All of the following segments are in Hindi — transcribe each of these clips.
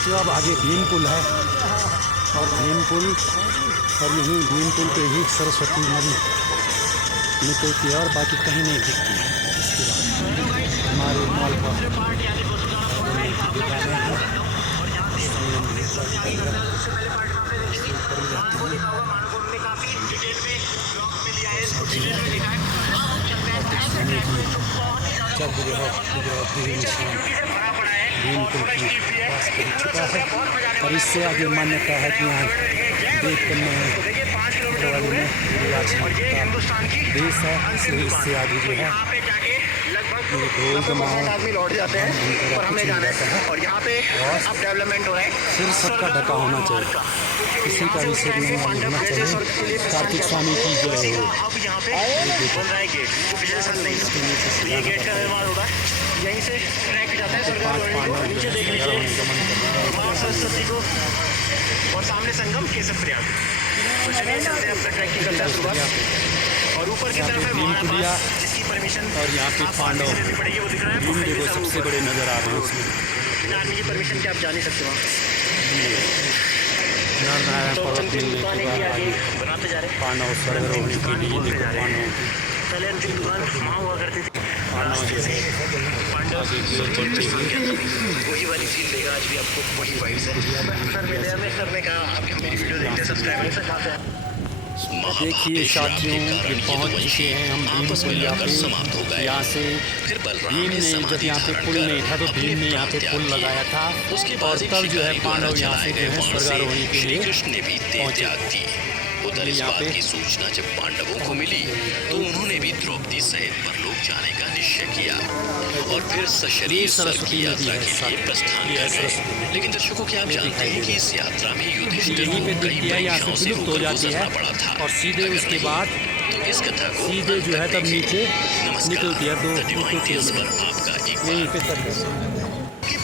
जो अब आगे भीम पुल है और भीम पुल और यहीं भीम पुल पे ही सरस्वती नदी निकलती है और बाकी कहीं नहीं दिखती है। इसके बाद हमारे मॉल का भीम पुल के पास पहुँच चुका है और इससे आगे मान्यता है कि यहाँ देख करने वाले में देश है, इसलिए इससे आगे जो है ढोल आदमी लौट जाते हैं और हमने जाना है और यहाँ पे अब डेवलपमेंट हो रहा है। सिर सबका ढका होना चाहिए, किसी का भी सिर नहीं होना चाहिए। कार्तिक स्वामी की जय हो। अब यहाँ पे बन रहा है गेट, पिछले साल नहीं था। ये गेट का निर्माण हो रहा है, यहीं से ट्रैक जाता है स्वर्गारोहणी को नीचे देखने के लिए माँ सरस्वती को और सामने संगम केसर प्रयाग। तो चलिए चलते हैं अपना ट्रैकिंग करते हैं सुबह। और ऊपर की तरफ है महाराणा जिसकी परमिशन और यहाँ पे पांडव पड़ेगी, वो दिख रहा है भीम देखो सबसे बड़े नज़र आ रहे हैं उसमें। बिना आर्मी की परमिशन के आप जा नहीं सकते वहाँ। नारायण पर्वत मिलने के बाद बनाते जा रहे हैं पांडव स्वर्गारोहणी के लिए देखो पांडव की पहले अंतिम दुकान वहाँ हुआ करती थी। वही वाली फील देगा आज भी आपको, वही वाइब्स है। सर मिले हमें, सर ने कहा आप मेरी वीडियो देखते सब्सक्राइब से कहाँ से। देखिए साथियों ये पहुँच चुके हैं हम भीम पुल। यहाँ से भीम ने जब यहाँ पे पुल नहीं था तो भीम ने यहाँ पे पुल लगाया था और तब जो है पांडव यहाँ से जो है स्वर्गारोहणी के लिए पहुँचे। उधर इस बात की सूचना जब पांडवों को मिली तो उन्होंने भी द्रौपदी सहित परलोक जाने का निश्चय किया और फिर सशरीर स्वर्ग की यात्रा के लिए प्रस्थान कर गए। लेकिन दर्शकों क्या आप जानते हैं कि इस यात्रा में युधिष्ठिर को कई परीक्षाओं से होकर गुजरना पड़ा था और सीधे उसके बाद तो इस कथा को सीधे जो है तब नीचे निकलती है दो पर आपका एक यहीं पे तक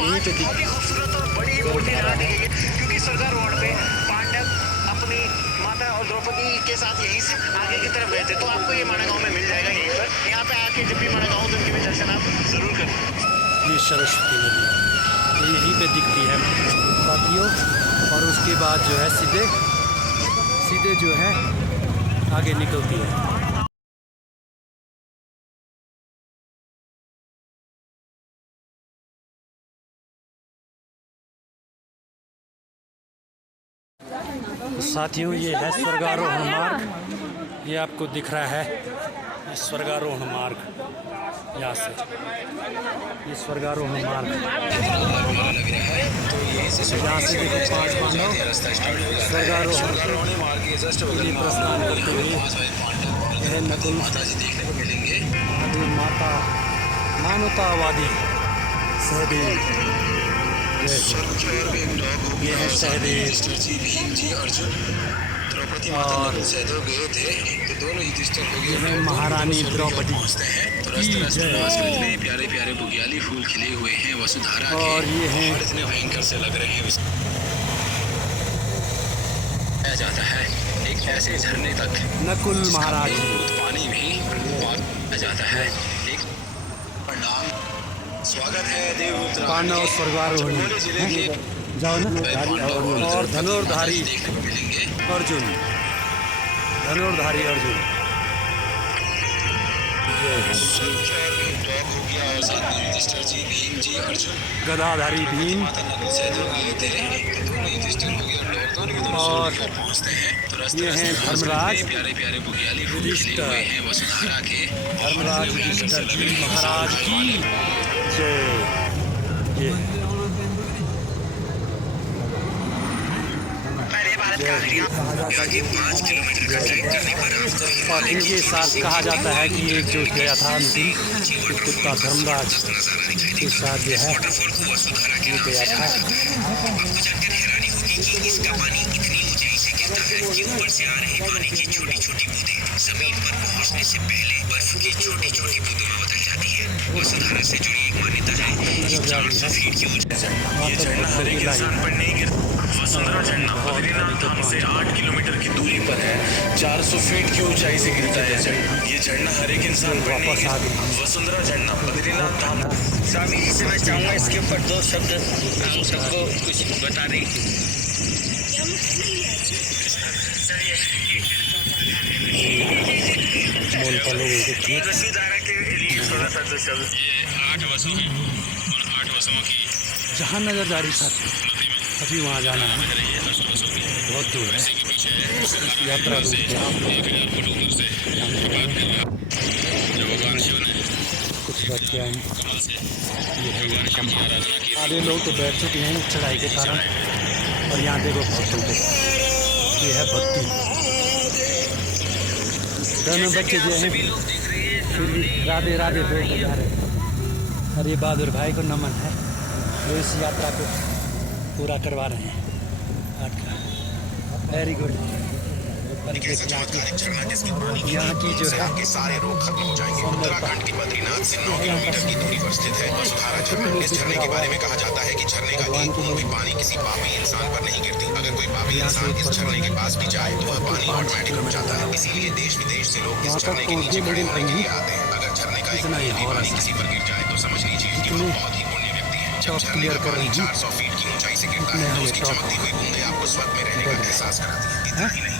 बहुत ही खूबसूरत और बड़ी मूर्ति लगा दी गई है क्योंकि स्वर्गारोहण पे पांडव अपनी माता और द्रौपदी के साथ यहीं से आगे की तरफ गए थे। तो आपको ये माना गाँव में मिल जाएगा यहीं पर। यहाँ पे आके जब भी माना गाँव तो इनके भी दर्शन आप जरूर करें। ये सरस्वती नदी ये यहीं पे दिखती है साथियों और उसके बाद जो है सीधे जो है आगे निकलती है। साथियों ये है स्वर्गारोहण मार्ग, ये आपको दिख रहा है ये स्वर्गारोहण मार्ग। यहाँ से ये स्वर्गारोहण मार्ग यहाँ से देखो 5 पांडव स्वर्गारोहण के लिए प्रस्थान करते हुए यह नकुल माता मानवतावादी सहदेव ये है सहदेव और ये है महारानी द्रौपदी प्यारे प्यारे बुग्याली फूल खिले हुए हैं वसुधारा के और ये है इतने भयंकर से लग रहे हैं। जाता है एक ऐसे झरने तक नकुल महाराज पानी भी जाता है। एक प्रणाम स्वागत है देवपुत्र पांडव स्वर्गारोहणी जाओ ना और धनुर्धारी अर्जुन गदाधारी भीम और ये हैं धर्मराज युधिष्ठिर जी महाराज की जय। ये और इनके साथ कहा जाता है कि एक जो गया था अंतिम कुत्ता धर्मराज के साथ जो है ये गया था। ऊपर से आ रहे पानी की छोटी छोटी बूंदें जमीन पर पहुंचने से पहले बर्फ की छोटी छोटी बूंदों में बदल जाती है। वसुधारा से जुड़ी एक मान्यता है कि तरफ जा रही है। ये झरना हर एक इंसान पर नहीं गिरता। वसुंधरा झरना बद्रीनाथ धाम से 8 किलोमीटर की दूरी पर है। 400 फीट की ऊंचाई से गिरता है झरना। ये झरना हर एक इंसान पर नहीं गिरता। वसुंधरा झरना बद्रीनाथ धाम। स्वामी जी से मैं चाहूँगा इसके ऊपर 2 शब्द आप सबको कुछ बता दें। रसीदारा के लिए थोड़ा सा 2 शब्द। ये 8 वसुओं हैं और 8 वसुओं की जहाँ नजर जा रही था अभी वहाँ जाना है। बहुत दूर है यात्रा कुछ बच गया है। आधे लोग तो बैठ चुके हैं चढ़ाई के कारण। और यहाँ देखो भक्तों को, ये है भक्ति। दोनों बच्चे जो हैं फिर भी राधे राधे बोल के जा रहे हैं। और ये बहादुर भाई को नमन है, वो इस यात्रा को पूरा करवा रहे हैं। Very good. यहाँ की जो है आपके सारे रोग खत्म हो जाएंगे। उत्तराखंड के बद्रीनाथ से 9 किलोमीटर की दूरी पर स्थित है वसुधारा झरना। इस झरने के बारे में कहा जाता है कि झरने का एक बूंद भी पानी किसी पापी इंसान पर नहीं गिरती। अगर कोई पापी इंसान इस झरने के पास भी जाए तो वह पानी ऑटोमेटिक रुक जाता है। इसीलिए देश विदेश से लोग इस झरने के नीचे खड़े होने के लिए आते हैं। अगर झरने का एक बूंद भी पानी किसी पर गिर जाए तो समझ लीजिए कि वह बहुत ही पुण्य व्यक्ति है। जब झरने का पानी 400 फीट की ऊंचाई से गिरता है तो उसकी चमकती हुई बूंदें आपको स्वर्ग में रहने का एहसास कराती है। इतना ही नहीं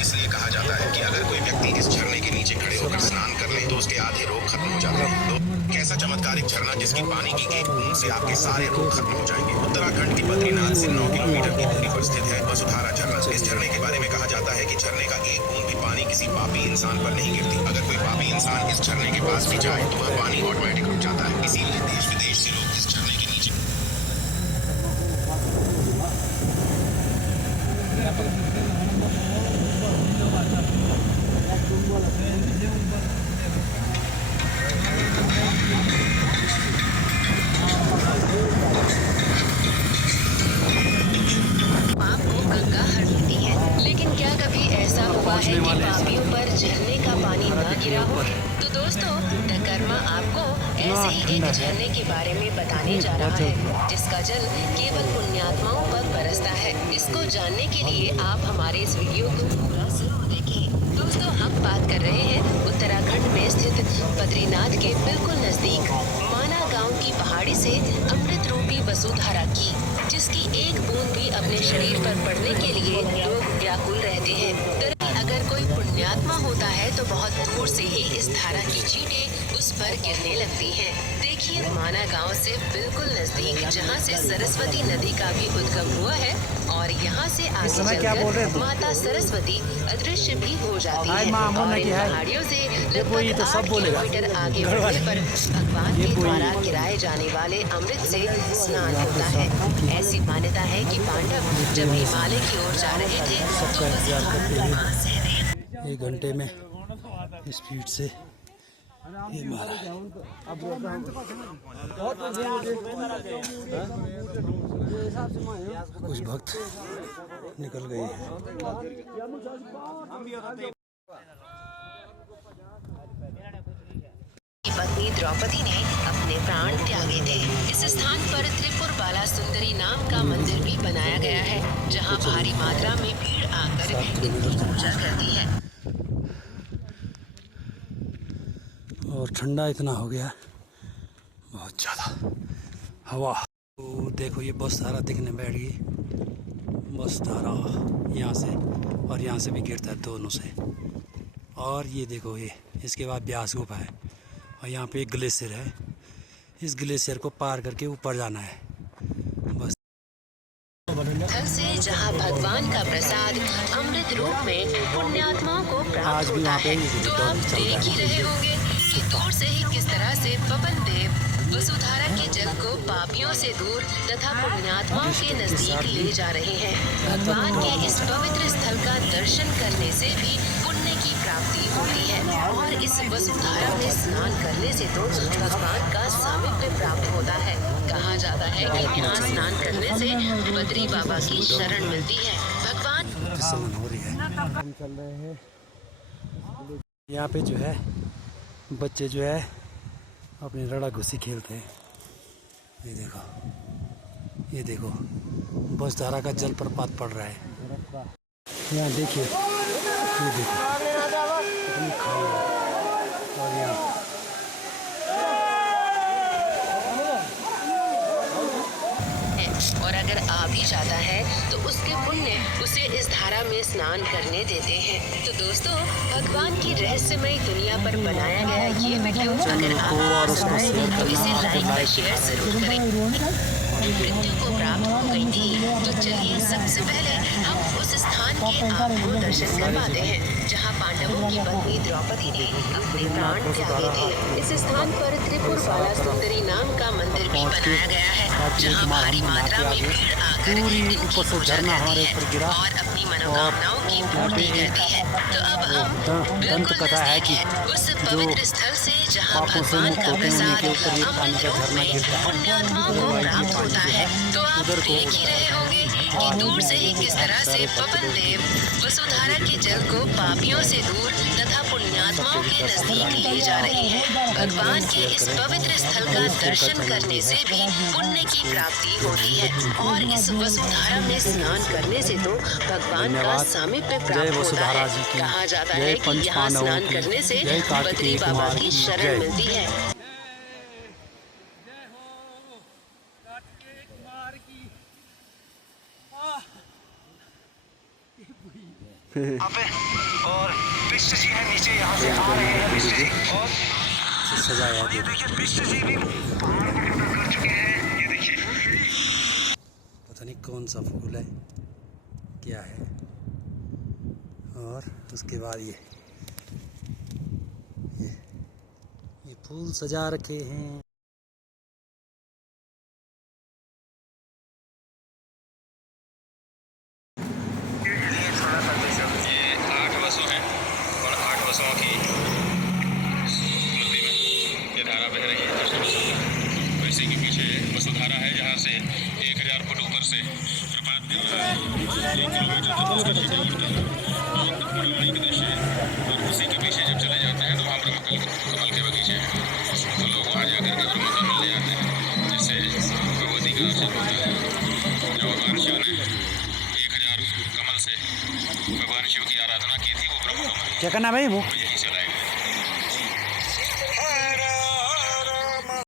इसलिए कहा जाता है कि अगर कोई व्यक्ति इस झरने के नीचे खड़े होकर स्नान कर ले तो उसके आधे रोग खत्म हो जाते हैं। तो कैसा चमत्कारिक झरना जिसकी पानी की एक बूंद से आपके सारे रोग खत्म हो जाएंगे। उत्तराखंड के बद्रीनाथ से 9 किलोमीटर की दूरी पर स्थित है वसुधारा झरना। इस झरने के बारे में कहा जाता है कि झरने का एक बूंद भी पानी किसी पापी इंसान पर नहीं गिरती। अगर कोई पापी इंसान इस झरने के पास भी जाए तो वह पानी ऑटोमेटिक रुक जाता है। इसीलिए देश विदेश से लोग इस झरने के नीचे लेकिन क्या कभी ऐसा हुआ है कि पापियों पर झरने का पानी न गिरा हो? तो दोस्तों, कर्मा आपको ऐसे ही एक झरने के बारे में बताने जा रहा है जिसका जल केवल पुण्यात्माओं पर बरसता है। इसको जानने के लिए आप हमारे इस वीडियो को पूरा जरूर देखें। दोस्तों, हम बात कर रहे हैं उत्तराखंड में स्थित बद्रीनाथ के बिल्कुल नजदीक माना गांव की पहाड़ी से अमृत रूपी वसुधारा की, जिसकी एक बूंद भी अपने शरीर पर पड़ने के लिए लोग व्याकुल रहते हैं। अगर कोई पुण्यात्मा होता है तो बहुत दूर से ही इस धारा की छींटें उस पर गिरने लगती हैं। देखिए, माना गांव से बिल्कुल नजदीक जहां से सरस्वती नदी का भी उद्गम हुआ है और यहां से आगे चलकर माता सरस्वती अदृश्य भी हो जाती है। और इन पहाड़ियों से लगभग 8 किलोमीटर आगे बढ़ने पर भगवान के द्वारा गिराए जाने वाले अमृत से स्नान होता है। ऐसी मान्यता है कि पांडव जब हिमालय की ओर जा रहे थे तो 1 घंटे में स्पीड से ये मारा। कुछ भक्त निकल गए हैं। पत्नी द्रौपदी ने अपने प्राण त्यागे थे। इस स्थान पर त्रिपुर बाला सुंदरी नाम का मंदिर भी बनाया गया है, जहां भारी मात्रा में भीड़ आकर इनकी पूजा करती है। और ठंडा इतना हो गया, बहुत ज़्यादा हवा। तो देखो, ये बस धारा दिखने बैठ गई। बस धारा यहाँ से और यहाँ से भी गिरता है, दोनों से। और ये देखो, ये इसके बाद ब्यास गुफा है और यहाँ पे एक ग्लेशियर है। इस ग्लेशियर को पार करके ऊपर जाना है बस। थल से जहाँ भगवान का प्रसाद अमृत रूप में पुण्यात्माओं को प्राप्त होता है, तो आप देख ही रहे होंगे कि दूर से ही किस तरह से पवन देव वसुधारा के जल को पापियों से दूर तथा पुण्यात्माओं के नजदीक ले जा रहे हैं। भगवान के इस पवित्र स्थल का दर्शन करने से भी पुण्य की प्राप्ति होती है और इस वसुधारा में स्नान करने से तो भगवान का सामीप्य प्राप्त होता है। कहा जाता है कि यहाँ स्नान करने से बद्री बाबा की शरण मिलती है। भगवान हो रही है। हम चल रहे हैं यहाँ पे जो है बच्चे जो है अपनी रड़ा घुसी खेलते हैं। ये देखो बसधारा का जलप्रपात पड़ रहा है। यहाँ देखिए, ये देखो कितनी खाई है। और यहाँ और अगर आ भी जाता है तो उसके पुण्य उसे इस धारा में स्नान करने देते हैं। तो दोस्तों, भगवान की रहस्यमयी दुनिया पर बनाया गया ये वीडियो अगर आपको पसंद आए तो इसे लाइक और शेयर जरूर करें। मृत्यु को प्राप्त हो गई थी, तो चलिए सबसे पहले हम उस स्थान के आपको दर्शन करवाते हैं जहां पांडवों की पत्नी द्रौपदी ने अपने प्राण त्यागे थे। इस स्थान पर त्रिपुर बाला सुंदरी नाम का मंदिर भी बनाया गया है, जहां भारी मात्रा में भीड़ आकर इनकी पूजा करती है और अपनी मनोकामनाओं की पूर्ति करती है। तो अब हम बिल्कुल नजदीक हैं उस पवित्र स्थल से जहां भगवान का प्रसाद अमृत रूप में पुण्यात्माओं को प्राप्त होता है। तो आप देख ही रहे होंगे कि दूर से ही किस तरह से पवन देव वसुधारा के जल को पापियों से दूर तथा पुण्यात्माओं के नजदीक ले जा रही है। भगवान के इस पवित्र स्थल का दर्शन करने से भी पुण्य की प्राप्ति होती है और इस वसुधारा में स्नान करने से तो भगवान का सामीप्य प्राप्त होता है। कहा जाता है कि यहाँ स्नान करने से बद्री बाबा की शरण मिलती है। और कृष्ण जी है नीचे, यहाँ से आ रहे हैं कृष्ण जी। और सजाया ये देखिए कृष्ण जी भी पहाड़ को टक्कर कर चुके हैं। ये देखिए पता नहीं कौन सा फूल है, क्या है। और उसके बाद ये फूल सजा रखे हैं। ये 8 बसों हैं और 8 बसों की स्मृति में ये धारा बह रही है कृष्ण वसुधारा। वैसे के पीछे वसुधारा है जहाँ से 1000 फुट ऊपर से प्रपात भी हो रहा है। 1 किलोमीटर दृश्य है। और उसी के पीछे जब चले जाते हैं तो वहाँ कमल के बगीचे हैं, तो लोग वहाँ जाकर के ब्रह्मकमल ले आते हैं, जिससे भगवती का दर्शन होता है। जो भगवान शिव ने 1000 कमल से भगवान शिव की आराधना की थी वो ब्रह्मकमल। क्या करना भाई वो